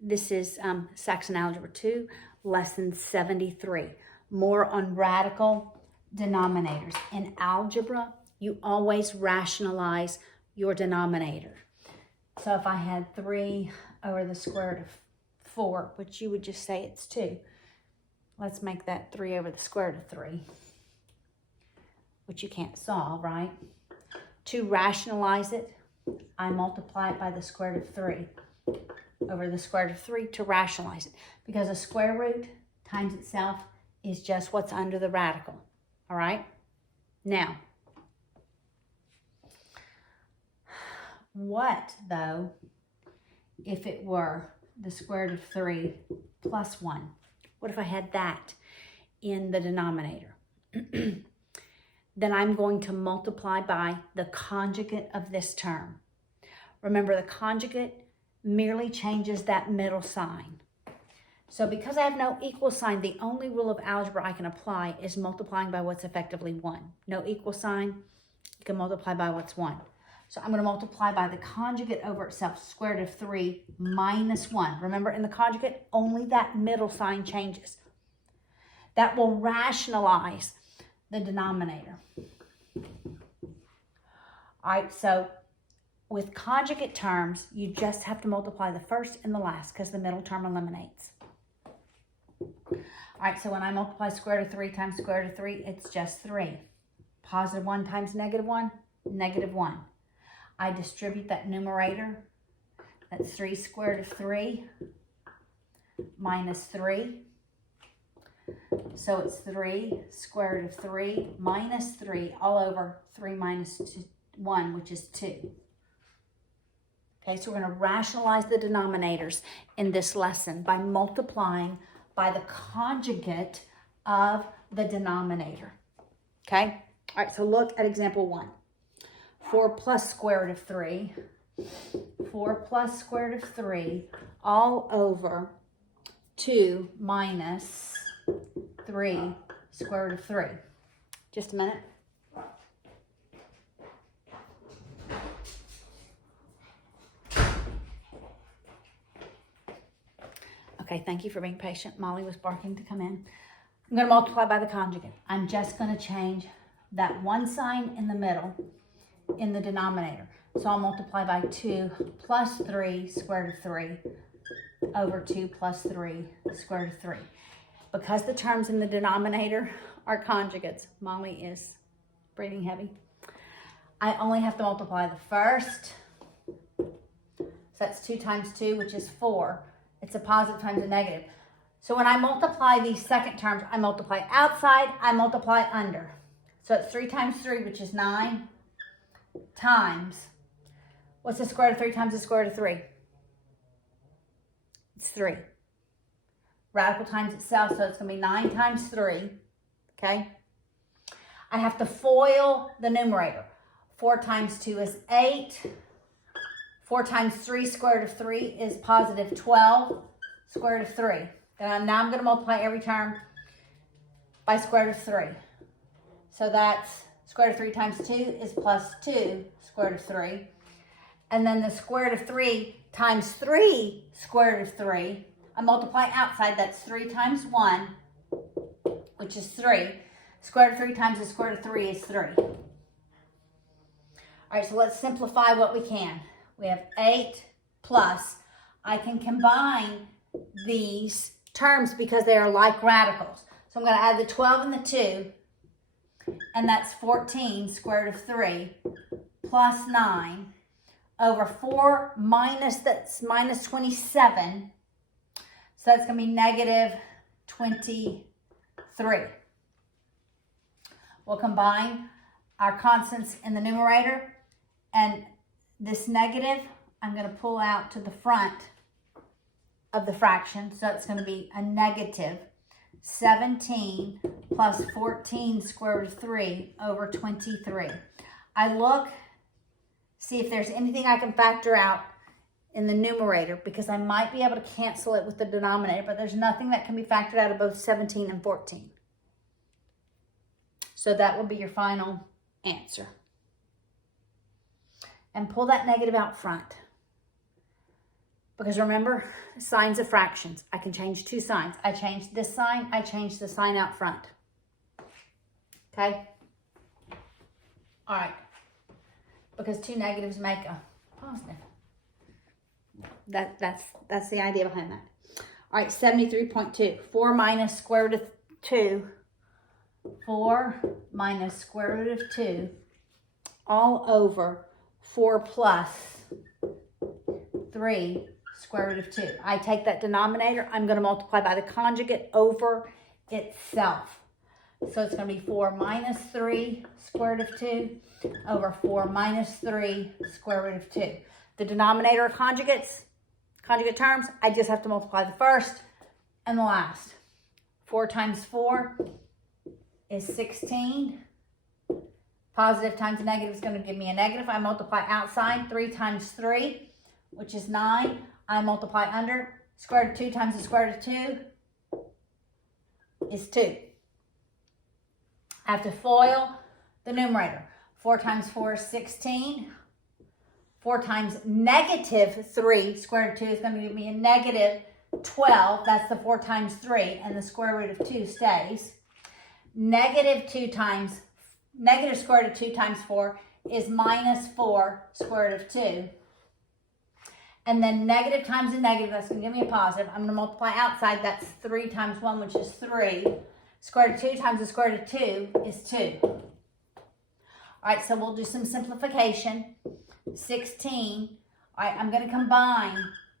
This is Saxon Algebra 2, Lesson 73. More on radical denominators. In algebra, you always rationalize your denominator. So if I had 3 over the square root of 4, which you would just say it's 2. Let's make that 3 over the square root of 3, which you can't solve, right? To rationalize it, I multiply it by the square root of 3 over the square root of 3 to rationalize it, because a square root times itself is just what's under the radical, all right? Now, what, though, if it were the square root of 3 plus 1? What if I had that in the denominator? Then I'm going to multiply by the conjugate of this term. Remember, the conjugate merely changes that middle sign. So because I have no equal sign, the only rule of algebra I can apply is multiplying by what's effectively 1. No equal sign, you can multiply by what's 1. So I'm going to multiply by the conjugate over itself, square root of 3 minus 1. Remember, in the conjugate, only that middle sign changes. That will rationalize the denominator. All right, so with conjugate terms, you just have to multiply the first and the last because the middle term eliminates. All right, so when I multiply square root of 3 times square root of 3, it's just 3. Positive 1 times negative 1, negative 1. I distribute that numerator. That's 3 square root of 3 minus 3. So it's 3 square root of 3 minus 3 all over 3 minus 1, which is 2. Okay, so we're going to rationalize the denominators in this lesson by multiplying by the conjugate of the denominator. Okay? All right, so look at example 1. 4 plus square root of 3. 4 plus square root of 3 all over 2 minus 3 square root of 3. Just a minute. Okay, thank you for being patient. Molly was barking to come in. I'm going to multiply by the conjugate. I'm just going to change that one sign in the middle in the denominator. So I'll multiply by 2 plus 3 square root of 3 over 2 plus 3 square root of 3. Because the terms in the denominator are conjugates, Molly is breathing heavy, I only have to multiply the first. So that's 2 times 2, which is 4. It's a positive times a negative. So when I multiply these second terms, I multiply outside, I multiply under. So it's 3 times 3, which is 9, times, what's the square root of 3 times the square root of 3? It's 3. Radical times itself, so it's going to be 9 times 3, okay? I have to FOIL the numerator. 4 times 2 is 8. 4 times 3 square root of 3 is positive 12 square root of 3. And now I'm going to multiply every term by square root of 3. So that's square root of 3 times 2 is plus 2 square root of 3. And then the square root of 3 times 3 square root of 3. I multiply outside, that's 3 times 1, which is 3. Square root of 3 times the square root of 3 is 3. All right, so let's simplify what we can. We have 8 plus. I can combine these terms because they are like radicals. So I'm going to add the 12 and the 2, and that's 14 square root of 3 plus 9 over 4 minus, that's minus 27. So that's going to be negative 23. We'll combine our constants in the numerator, and this negative I'm going to pull out to the front of the fraction. So it's going to be a negative 17 plus 14 square root of 3 over 23. I look, see if there's anything I can factor out in the numerator, because I might be able to cancel it with the denominator, but there's nothing that can be factored out of both 17 and 14. So that will be your final answer. And pull that negative out front. Because remember, signs of fractions. I can change two signs. I change this sign. I change the sign out front. Okay? All right. Because two negatives make a positive. That's the idea behind that. All right, 73.2. 4 minus square root of 2. 4 minus square root of 2 all over 4 plus 3 square root of 2. I take that denominator. I'm going to multiply by the conjugate over itself. So it's going to be 4 minus 3 square root of 2 over 4 minus 3 square root of 2. The denominator of conjugate terms, I just have to multiply the first and the last. 4 times 4 is 16. Positive times a negative is going to give me a negative. I multiply outside. 3 times 3, which is 9. I multiply under. Square root of 2 times the square root of 2 is 2. I have to FOIL the numerator. 4 times 4 is 16. 4 times negative 3, square root of 2 is going to give me a negative 12. That's the 4 times 3, and the square root of 2 stays. Negative square root of 2 times 4 is minus 4 square root of 2. And then negative times a negative, that's going to give me a positive. I'm going to multiply outside. That's 3 times 1, which is 3. Square root of 2 times the square root of 2 is 2. All right, so we'll do some simplification. 16. All right, I'm going to combine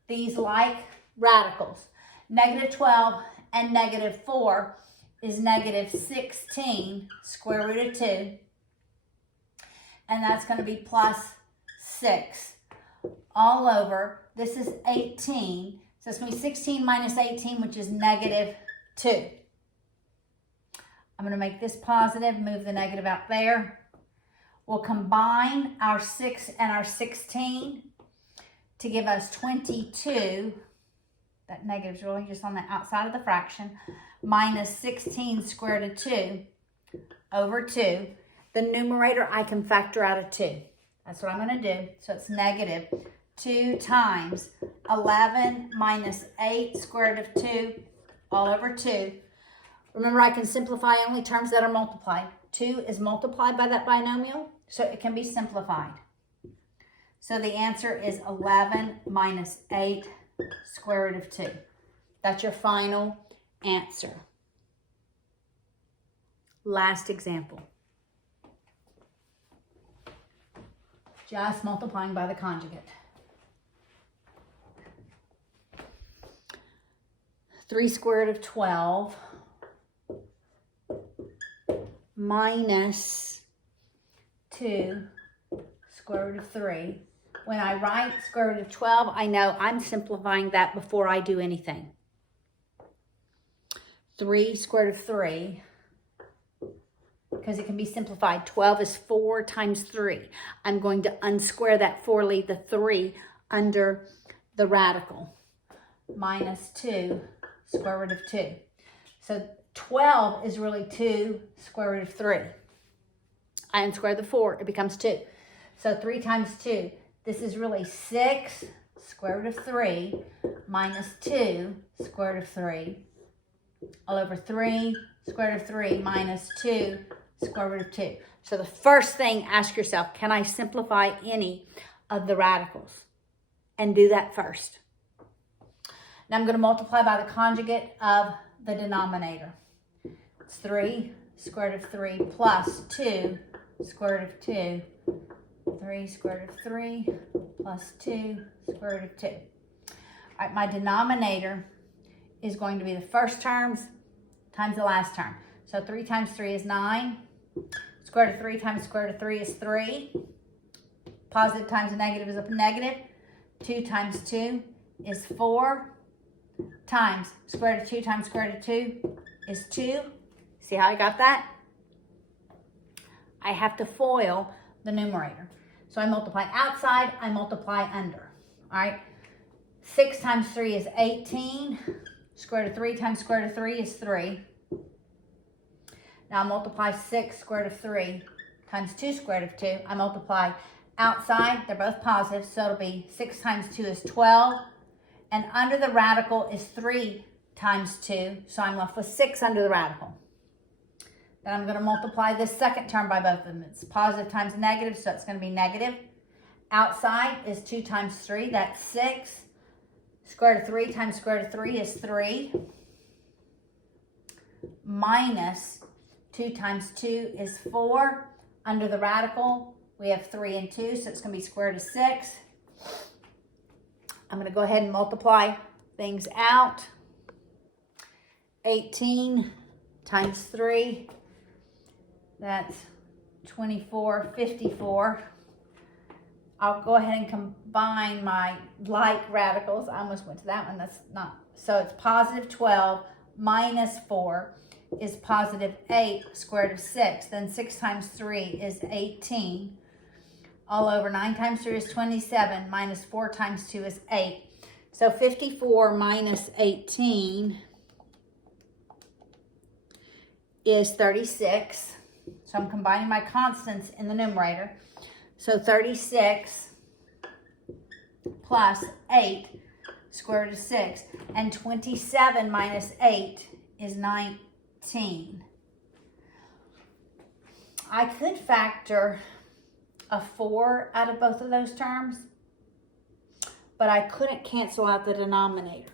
these like radicals. Negative 12 and negative 4 is negative 16 square root of 2. And that's going to be plus 6 all over. This is 18. So it's going to be 16 minus 18, which is negative 2. I'm going to make this positive, move the negative out there. We'll combine our 6 and our 16 to give us 22. That negative is really just on the outside of the fraction. Minus 16 square root of 2 over 2. The numerator I can factor out of 2. That's what I'm going to do. So it's negative 2 times 11 minus 8 square root of 2 all over 2. Remember, I can simplify only terms that are multiplied. 2 is multiplied by that binomial, so it can be simplified. So the answer is 11 minus 8 square root of 2. That's your final answer. Last example. Just multiplying by the conjugate. 3 square root of 12 minus 2 square root of 3. When I write square root of 12, I know I'm simplifying that before I do anything. 3 square root of 3, because it can be simplified. 12 is 4 times 3. I'm going to unsquare that 4, leave the 3 under the radical. Minus 2 square root of 2. So 12 is really 2 square root of 3. I unsquare the 4, it becomes 2. So 3 times 2, this is really 6 square root of 3 minus 2 square root of 3 all over 3 square root of 3 minus 2 square root of 2. So the first thing, ask yourself, can I simplify any of the radicals? And do that first. Now I'm going to multiply by the conjugate of the denominator. It's 3 square root of 3 plus 2 square root of 2. 3 square root of 3 plus 2 square root of 2. All right, my denominator is going to be the first terms times the last term. So 3 times 3 is 9. Square root of 3 times square root of 3 is 3. Positive times a negative is a negative. 2 times 2 is 4. Times square root of 2 times square root of 2 is 2. See how I got that? I have to FOIL the numerator. So I multiply outside, I multiply under. All right. 6 times 3 is 18. Square root of 3 times square root of 3 is 3. Now I multiply 6 square root of 3 times 2 square root of 2. I multiply outside, they're both positive, so it'll be 6 times 2 is 12. And under the radical is 3 times 2, so I'm left with 6 under the radical. Then I'm going to multiply this second term by both of them. It's positive times negative, so it's going to be negative. Outside is 2 times 3, that's 6. Square root of 3 times square root of 3 is 3. Minus 2 times 2 is 4. Under the radical, we have 3 and 2, so it's going to be square root of 6. I'm going to go ahead and multiply things out. 18 times 3, that's 24, 54. I'll go ahead and combine my like radicals. I almost went to that one. That's not. So it's positive 12 minus 4 is positive 8 square root of 6. Then 6 times 3 is 18. All over 9 times 3 is 27. Minus 4 times 2 is 8. So 54 minus 18 is 36. So I'm combining my constants in the numerator. So 36 plus 8 square root of 6. And 27 minus 8 is 19. I could factor a 4 out of both of those terms, but I couldn't cancel out the denominator.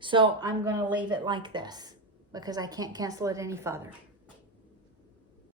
So I'm going to leave it like this because I can't cancel it any further.